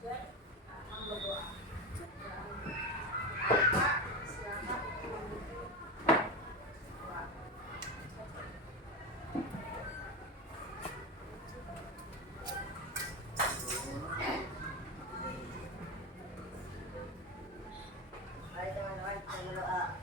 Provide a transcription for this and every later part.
belajar akan berdoa. Pak, silakan untuk doa. Mari teman-teman kita berdoa.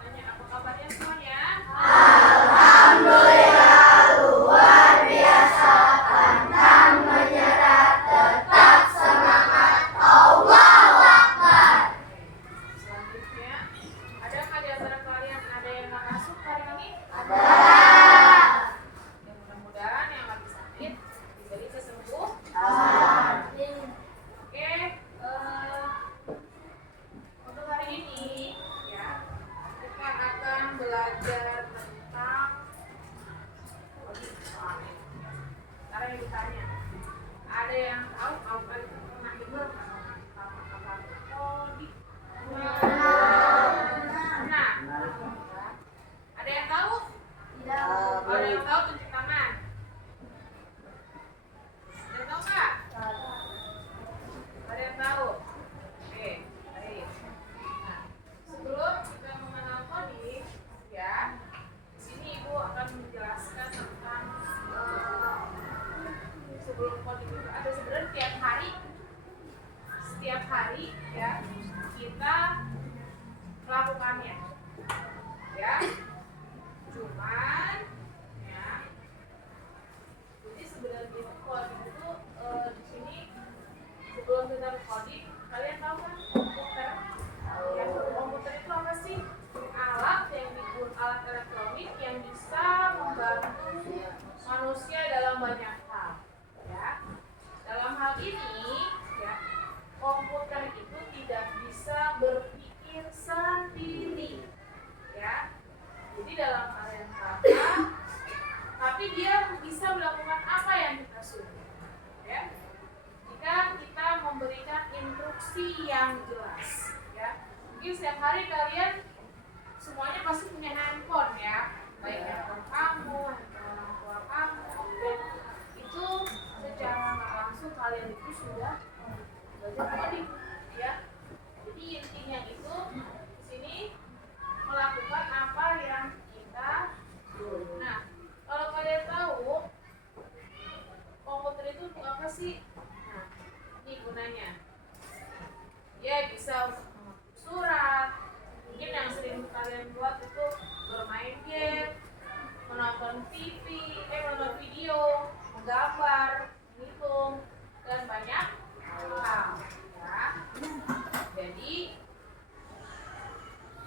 Tanya apa kabarnya semuanya? Selanjutnya, adakah di antara kalian ada yang nggak masuk hari ini? Ada. Dan mudah-mudahan yang lagi sakit bisa sembuh. Oke, untuk hari ini ya kita akan belajar tentang cara yang ditanya. Ada yang tahu apa itu pernah dengar apa kodik? Nah, ada yang tahu? Ada yang tahu tunjuk tangan. Ada yang tahu nggak? Ada yang tahu? Oke, baik. Nah, sebelum kita mengenal kodik, ya, di sini Ibu akan menjelaskan tentang sebelum kodik itu ada sebenarnya setiap hari ya kita melakukannya, ya. Cuman, ya. Jadi sebenarnya itu kodik itu di sini sebelum kita kodik, kalian tahu kan komputer? Ya, komputer itu apa sih? Alat elektronik yang bisa membantu manusia dalam banyak hal. Ya, dalam hal ini, ya, komputer itu tidak bisa berpikir sendiri. Ya, jadi dalam hal yang sama, tapi dia bisa melakukan apa yang kita suruh. Ya, jika kita memberikan instruksi yang jelas, ya. Mungkin setiap hari kalian semuanya pasti punya handphone, ya, baik handphone kamu, handphone orang tua kamu, dan itu secara nggak langsung kalian itu sudah belajar coding, ya. Jadi intinya itu di sini melakukan apa yang kita suruh. Nah, kalau kalian tahu komputer itu untuk apa sih? Nah, ini gunanya. Ya, bisa untuk mengetik surat. Mungkin yang sering kalian buat itu bermain game, menonton menonton video, menggambar, menghitung, dan banyak hal. Ya. Jadi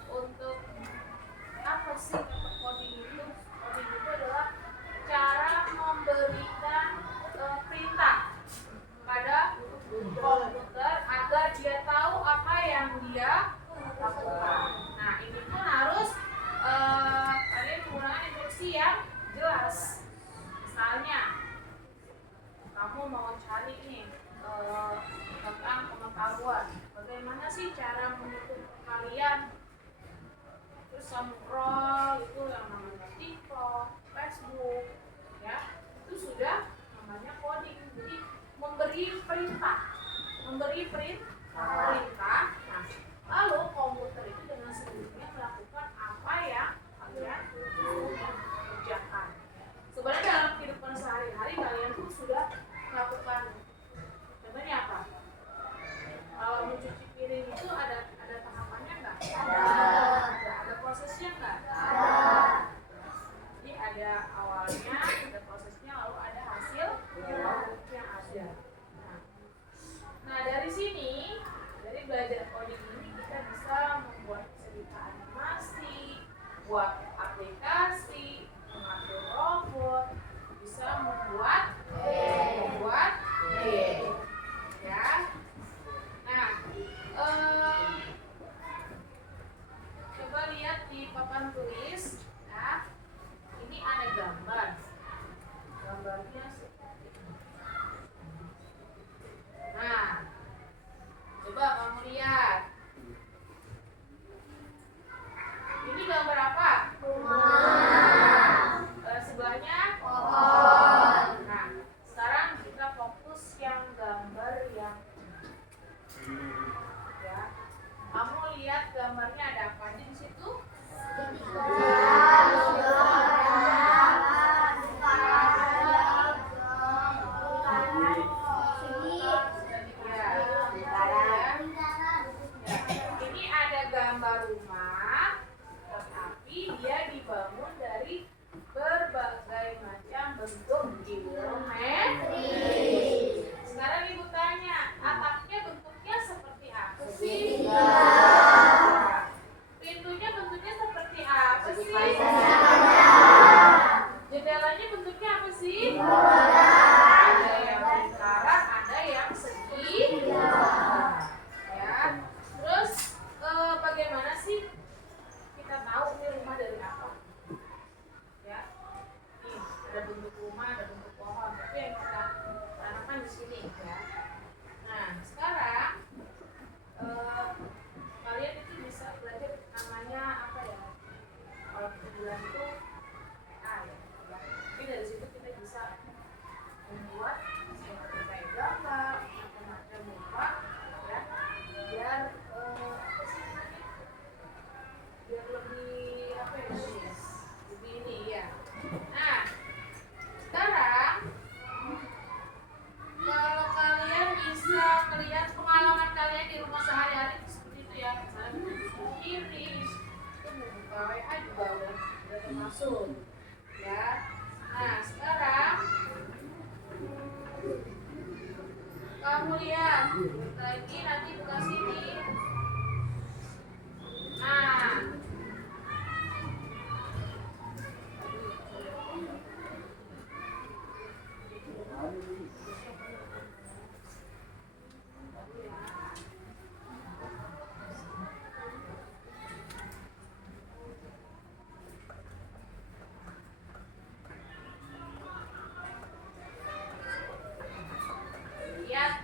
untuk apa sih coding itu? Coding itu adalah cara memberikan perintah pada komputer agar dia tahu apa yang dia lakukan. Nah, ini pun harus kalian menggunakan instruksi yang jelas. Misalnya, kamu mau cari nih tentang pengetahuan bagaimana sih cara menutup kalian? Terus scroll itu yang namanya TikTok, Facebook, ya itu sudah namanya coding. Jadi memberi perintah. Nah, lalu komputer itu dengan sendirinya melakukan apa yang kalian kerjakan. Sebenarnya dalam kehidupan sehari-hari kalian pun sudah melakukan. Contohnya apa? Kalau mencuci piring itu ada tahapannya nggak? Ada prosesnya nggak? Jadi ada awalnya, ada prosesnya, lalu ada hasil yang ada. Nah dari sini, dari belajar coding ini kita bisa membuat cerita animasi, buat aplikasi, mengatur robot, bisa membuat game, ya. Nah, coba lihat di papan tulis, ya. Ini ada gambar. Gambarnya seperti ini. Nah, coba kamu lihat. Ini gambar apa? Sebelahnya pohon. Nah, sekarang kita fokus yang gambar yang ya. Kamu lihat gambarnya ada apa di situ? Ini ada gambar rumah, tetapi dia dibangun dari berbagai macam bentuk geometri. Sekarang ibu tanya, atapnya bentuknya seperti apa sih? Pintunya bentuknya seperti apa sih? Jendelanya bentuknya apa sih? Ada yang lingkaran, ada yang segi. Ya. Terus bagaimana sih kita tahu ini rumah dari apa? Ya. Nih, ada bentuk rumah, ada bentuk pohon. Tapi yang kita tanamkan di sini, ya. Nah, sekarang kalian itu bisa belajar namanya apa ya? Kalau kita bilang itu ya. Tapi dari situ kita bisa membuat seperti kayak gambar, macam-macam rupa, ya. Biar apa sih namanya? Biar lebih apa ya? Lebih ini ya. Nah, sekarang kalau kalian bisa melihat pengalaman kalian di rumah sehari-hari seperti itu ya, misalnya bikin iris, itu membuka WA juga udah termasuk, ya. Nah sekarang kamu lihat lagi nanti buka sini. Nah. Lihat.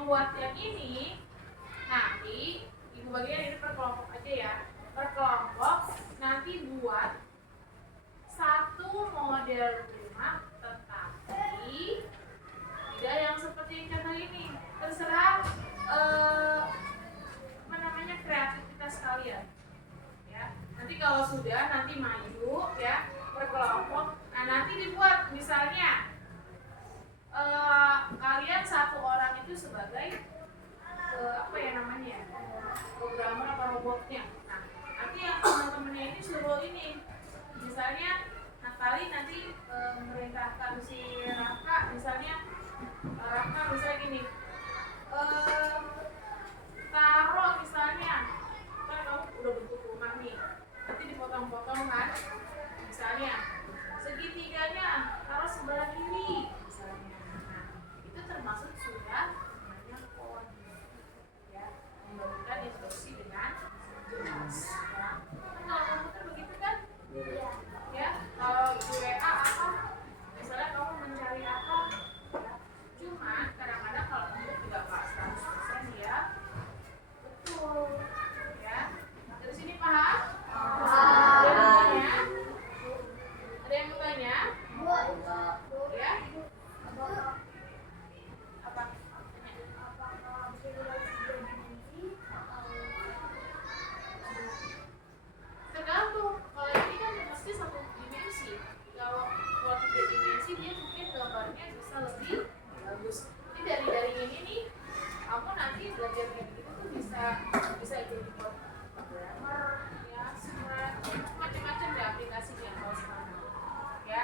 membuat yang ini nanti ibu bagian ini per kelompok aja ya, per kelompok nanti buat satu model rumah, tetapi tidak yang seperti yang contoh ini. Terserah apa namanya, kreativitas kalian ya. Nanti kalau sudah nanti maju ya per kelompok. Nah nanti dibuat misalnya kalian satu orang itu sebagai apa ya namanya, programmer atau robotnya. Nah nanti yang teman-temannya ini suruh ini, misalnya Natali nanti merintahkan si Raka, misalnya Raka misalnya gini, taruh misalnya, kan kamu udah bentuk rumah nih, nanti dipotong-potong kan, misalnya segitiganya taruh sebelah kiri misalnya. Nah itu termasuk sudah namanya kode ya, memberikan instruksi dengan jelas ya. Kan kalau komputer begitu kan ya, kalau di WA apa misalnya kamu mencari apa ya, cuma kadang-kadang kalau untuk tidak pas 100% ya betul ya. Dari sini paham? Ada yang bertanya? Ada yang bertanya? Ya? Apa? Tergantung. Kalau ini kan mesti satu dimensi. Kalau 3 dimensi dia mungkin gambarnya bisa lebih bagus. Jadi dari ini nih, kamu nanti belajar kayak gitu tuh bisa jadi buat programmer, ya, spread, macam-macam deh aplikasinya kalau sekarang. Ya.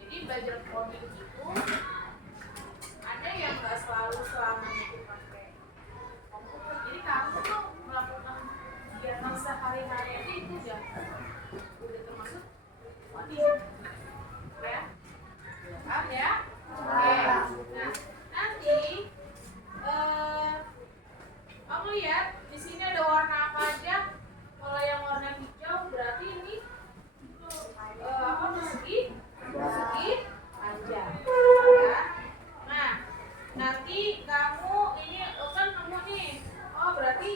Jadi belajar coding itu ada yang nggak selalu selamanya itu pakai komputer. Jadi kamu tuh melakukan kegiatan sehari-hari aja itu udah termasuk coding. Ya. Paham ya? Oke. Nah, nanti kamu lihat di sini ada warna apa aja. Kalau yang warna hijau berarti ini apa, persegi panjang. Ya. Nah, nanti kamu ini kan nemu nih. Oh, berarti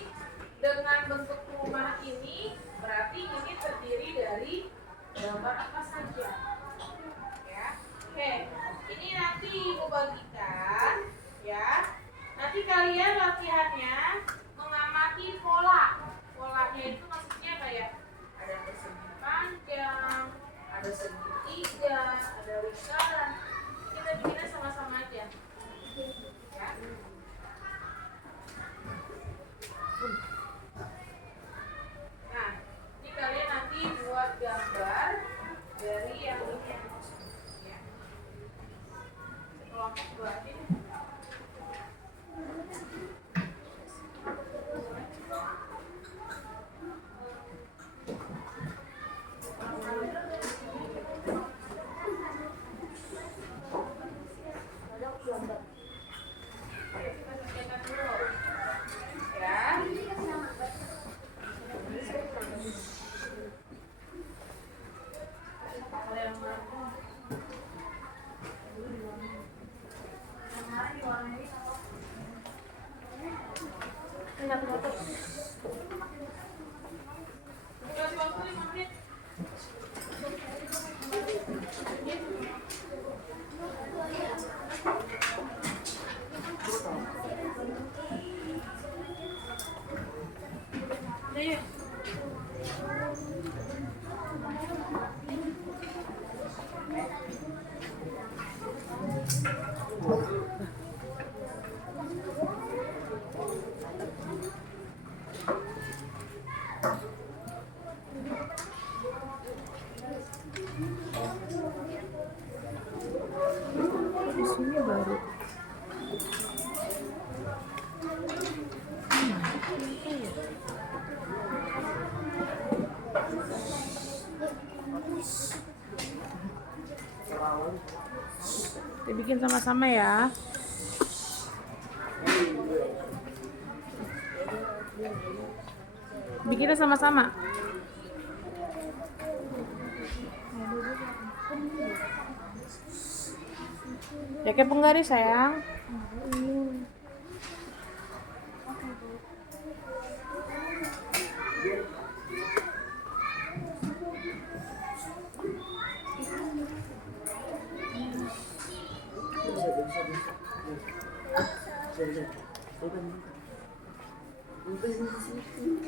dengan bentuk rumah ini berarti ini terdiri dari gambar apa saja. Ya. Oke. Ini nanti ibu bagikan ya. Nanti kalian latihannya mengamati pola. Polanya itu maksudnya kayak ada persegi panjang, ada segitiga, ada lingkaran. Kita bikinnya sama-sama aja. Ya. Nah, ini kalian nanti buat gambar dari yang ini ya. Kelompok buatin. Di sini baru. Kita bikin sama-sama ya. Bikinnya sama-sama. Ya kayak penggaris sayang. Sorry. Bukan di situ.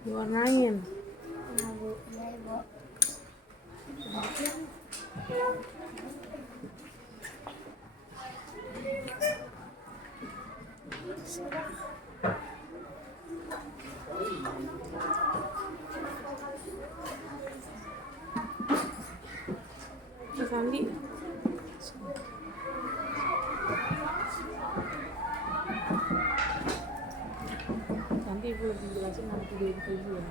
Diwarnain. Mas Andi. Nanti ibu lebih jelasin nanti dia itu ya.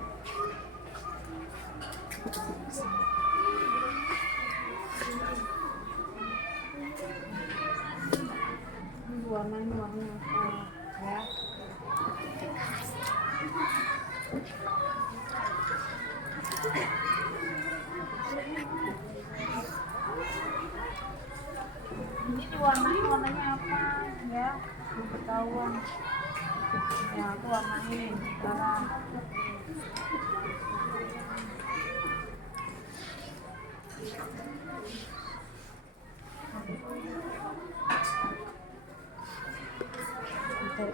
Ini warnanya warna apa ya? Ini diwarnain warnanya apa ya? Belum ketahuan. Ya aku warnain sekarang. Oke.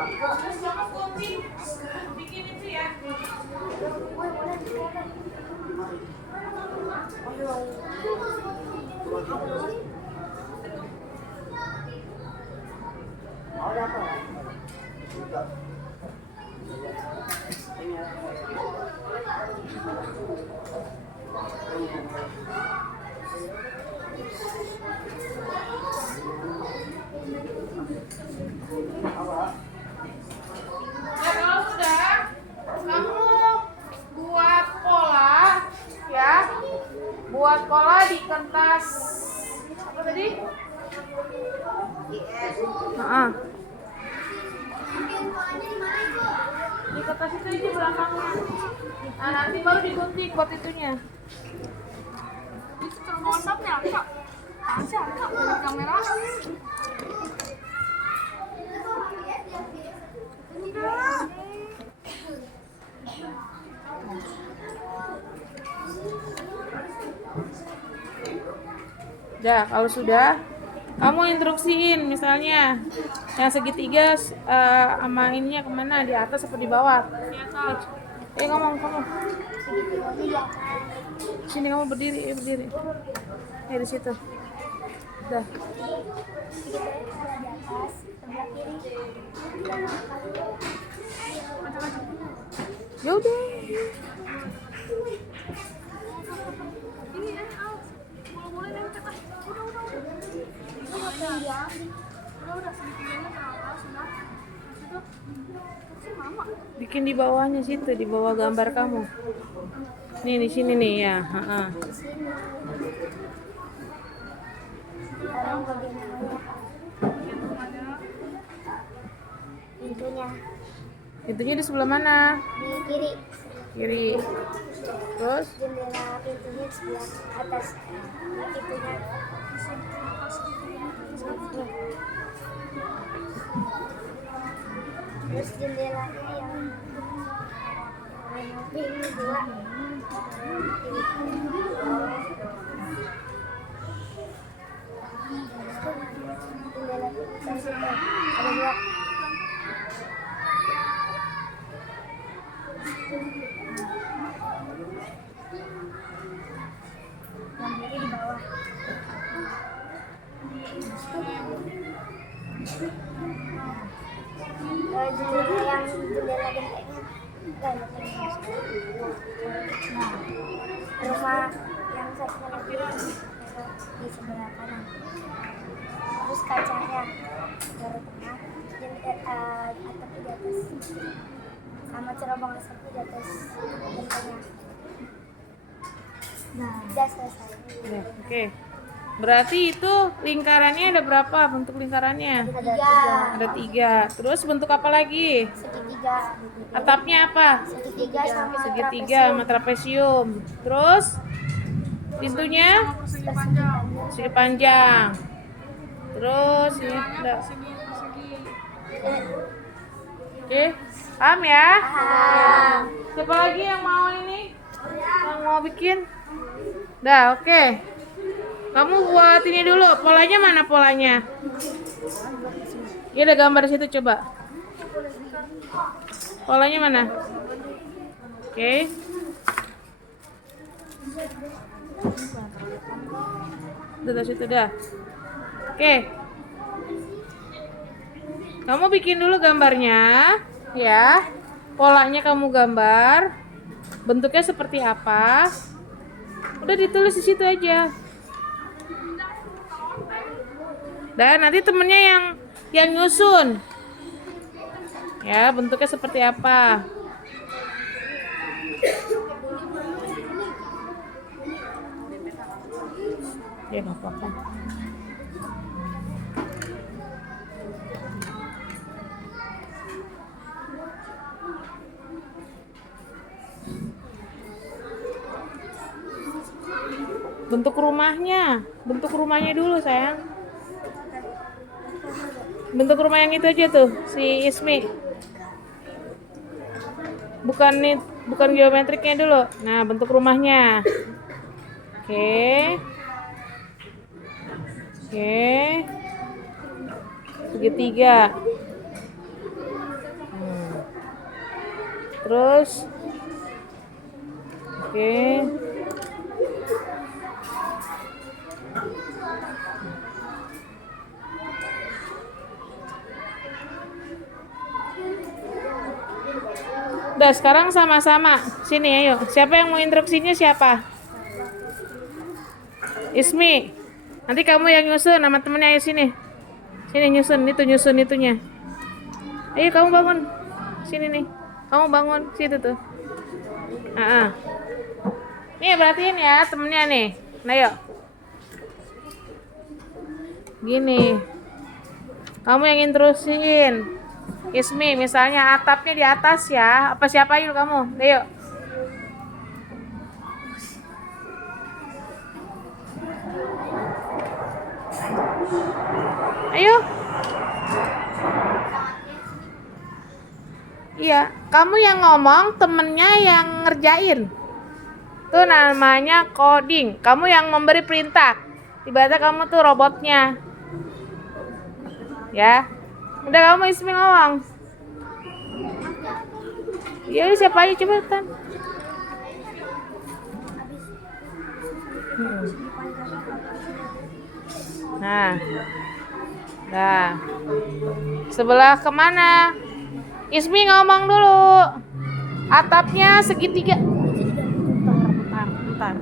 Terus kamu gunting, bikin itu ya. Ada apa? Ya kalau sudah, kamu buat pola, ya. Buat pola di kertas apa tadi? Di kertas itu aja belakangnya. Nah nanti baru digunting buat itunya. Itu kalau WhatsAppnya Kak. Masih ada Kak, kamera. Udah, kalau sudah kamu instruksiin misalnya yang segitiga sama ininya kemana, di atas atau di bawah. Ngomong kamu. Sini kamu berdiri, berdiri. Di situ. Udah. Ya udah. Bikin di bawahnya situ, di bawah gambar kamu. Nih di sini nih ya. Pintunya di sebelah mana? Di kiri. Kiri. Terus? Jendela pintunya di sebelah atas. Pintunya terus jendelanya yang ini dua. Jendela pintunya ada dua. Yang kiri di bawah. Jendela yang jendela gentengnya nah, rumah yang satunya lagi di sebelah kanan. Terus kacanya dari tengah, atapnya di atas, sama cerobong asapnya di atas gentengnya. Nah, udah selesai. Ya, oke. Berarti itu lingkarannya ada berapa bentuk lingkarannya? Ada 3. Terus bentuk apa lagi? segitiga. Atapnya apa? Segitiga Segitiga sama sama trapesium. Terus pintunya persegi panjang. Terus ini ada. Oke, paham ya? paham. Siapa lagi yang mau ini? Yang mau bikin? Dah, oke. Kamu buat ini dulu. Polanya mana polanya? Ya ada gambar di situ, coba. Polanya mana? Oke. Udah situ dah. Oke. Kamu bikin dulu gambarnya, ya. Polanya kamu gambar. Bentuknya seperti apa? Udah ditulis di situ aja. Dan nanti temennya yang nyusun. Ya, bentuknya seperti apa? Ya, nggak apa-apa. Bentuk rumahnya dulu sayang. Bentuk rumah yang itu aja tuh, si Ismi. Bukan geometriknya dulu. Nah, bentuk rumahnya. Oke. Segitiga. Terus. Oke. Udah, sekarang sama-sama. Sini ayo. Siapa yang mau instruksinya siapa? Ismi. Nanti kamu yang nyusun sama temennya, ayo sini. Sini nyusun itunya. Ayo kamu bangun. Sini nih. Kamu bangun situ tuh. Nih perhatiin ya temennya nih. Nah yuk. Gini. Kamu yang instruksiin. Ismi, misalnya atapnya di atas ya. Apa siapa yuk kamu? Ayo. Ayo. Iya, kamu yang ngomong, temennya yang ngerjain. Itu namanya coding. Kamu yang memberi perintah. Ibaratnya kamu tuh robotnya. Ya. Udah kamu Ismi ngomong. Ya siapa aja cepetan. Nah. Sebelah kemana? Ismi ngomong dulu. Atapnya segitiga. Bentar.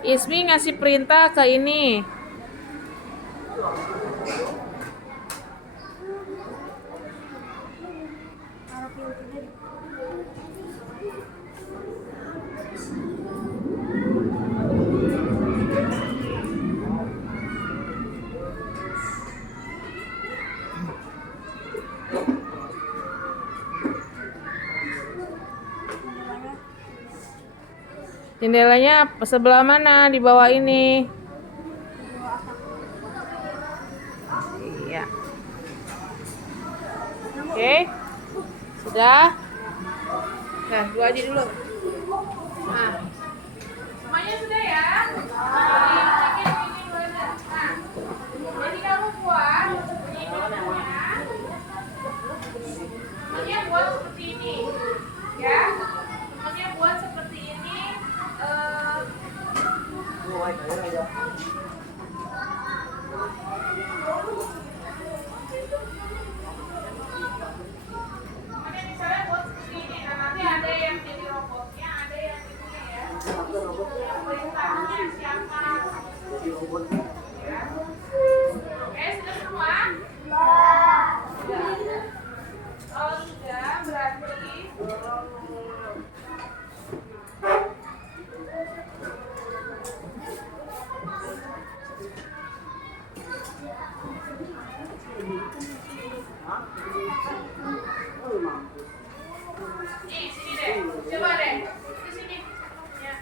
Ismi ngasih perintah ke ini. Jendelanya sebelah mana? Di bawah ini. Iya. Oke. Sudah. Nah, dua aja dulu. Nah. Semuanya sudah ya? Jadi kamu buat semuanya buat seperti ini. Ya. Semuanya buat seperti ini. Misalnya buat seperti ini, nah nanti ada yang jadi robotnya, ada yang ininya ya. Yang perintahnya siapa? Ya. Oke, sudah semua? Sudah. Kalau sudah berarti nih, sini deh. Coba deh. Ke sini. Ya.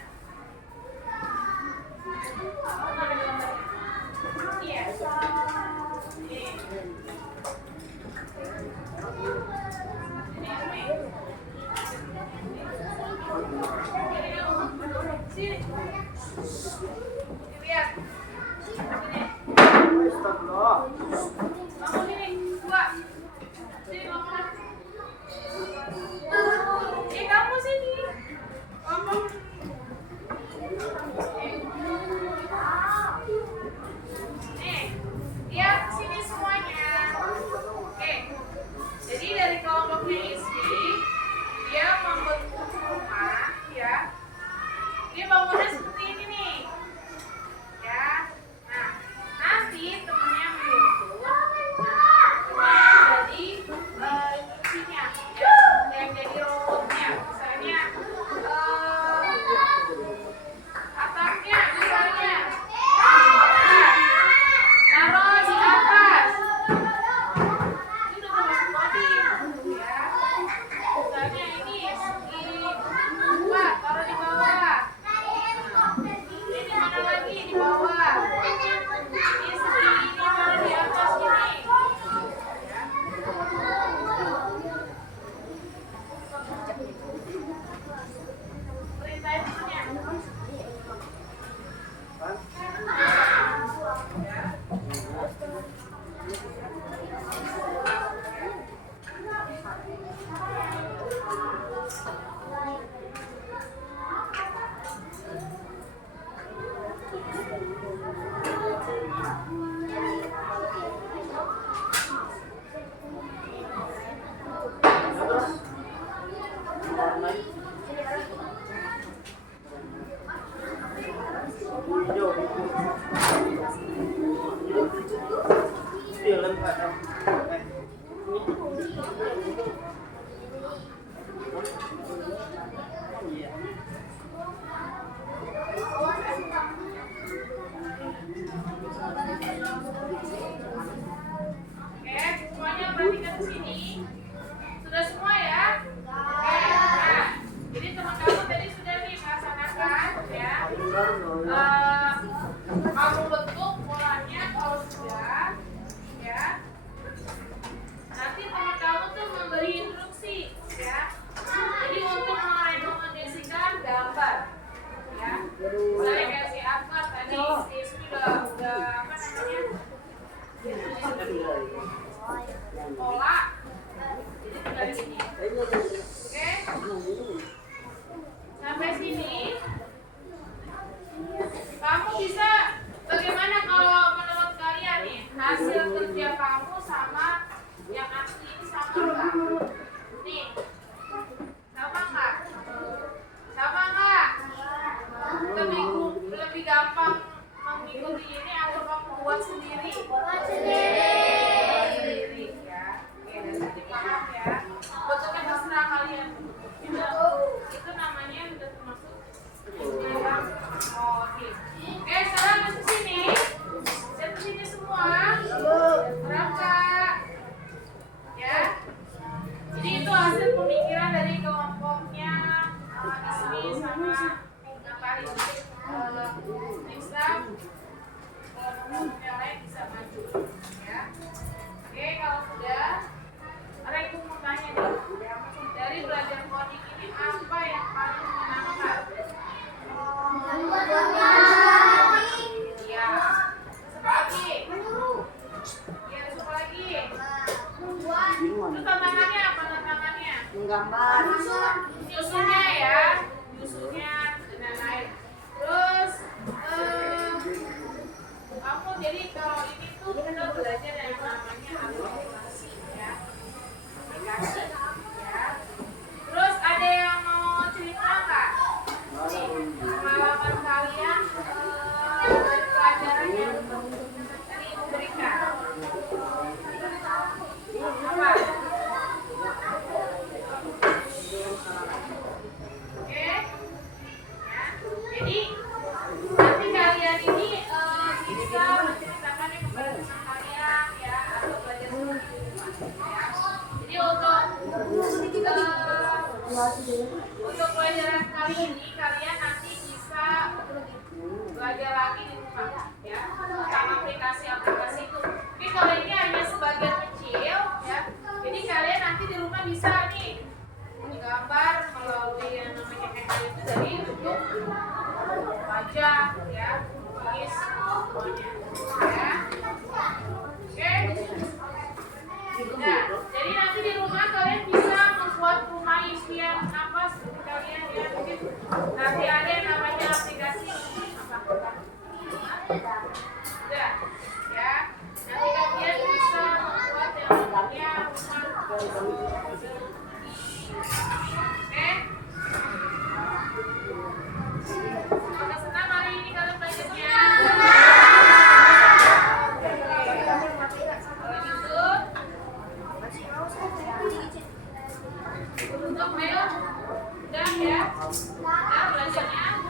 Iya. Nih. Sini. Lihat. Sini. Kamu sini. Dua. Sini kamu. Kamu sini. Kamu. Nih. Lihat sini semuanya. Oke. Jadi dari kelompoknya Ismi, dia membentuk rumah ya. Dia bangunnya seperti ini nih. kalian itu namanya sudah termasuk dalam coding. Oke, sekarang masuk sini. Lihat sini semua. Berapa? Ya. Jadi itu hasil pemikiran dari kelompoknya Ismi sama Nakari. Islam kelompok yang lain bisa maju. Ya. Oke, kalau sudah, Reku mau tanya nih, dari belajar coding ini apa yang paling menyenangkan? Iya. Apa lagi? Iya, apa lagi? Itu tantangannya apa tantangannya? Menggambar. Nyusunnya ya, nyusunnya dan lain. Terus kamu jadi kalau ini tuh kita belajar yang namanya aplikasi ya, aplikasi ya. Terus ada yang mau cerita nggak? Nih, pengalaman kalian dari pelajaran yang tadi Ibu berikan. Apa? Oke, ya. Jadi nanti kalian ini bisa menceritakan kepada teman kalian ya atau belajar sendiri di rumah ya. Jadi untuk pelajaran kali ini kalian nanti bisa belajar lagi di rumah ya tentang aplikasi-aplikasi itu. Tapi kalau ini hanya sebagian kecil ya. Jadi kalian nanti di rumah bisa nih menggambar melalui yang namanya Canva itu dari bentuk wajah ya, tulis semuanya ya. Oke. Nah, jadi nanti di rumah kalian bisa membuat rumah impian apa seperti kalian ya. Mungkin nanti ada yang namanya aplikasi apa? Udah ya. Nanti kalian bisa membuat yang namanya rumah. Oke. Apakah senang hari ini kalian belajarnya? Kalau gitu, tutup ayo. Udah ya. Udah belajarnya.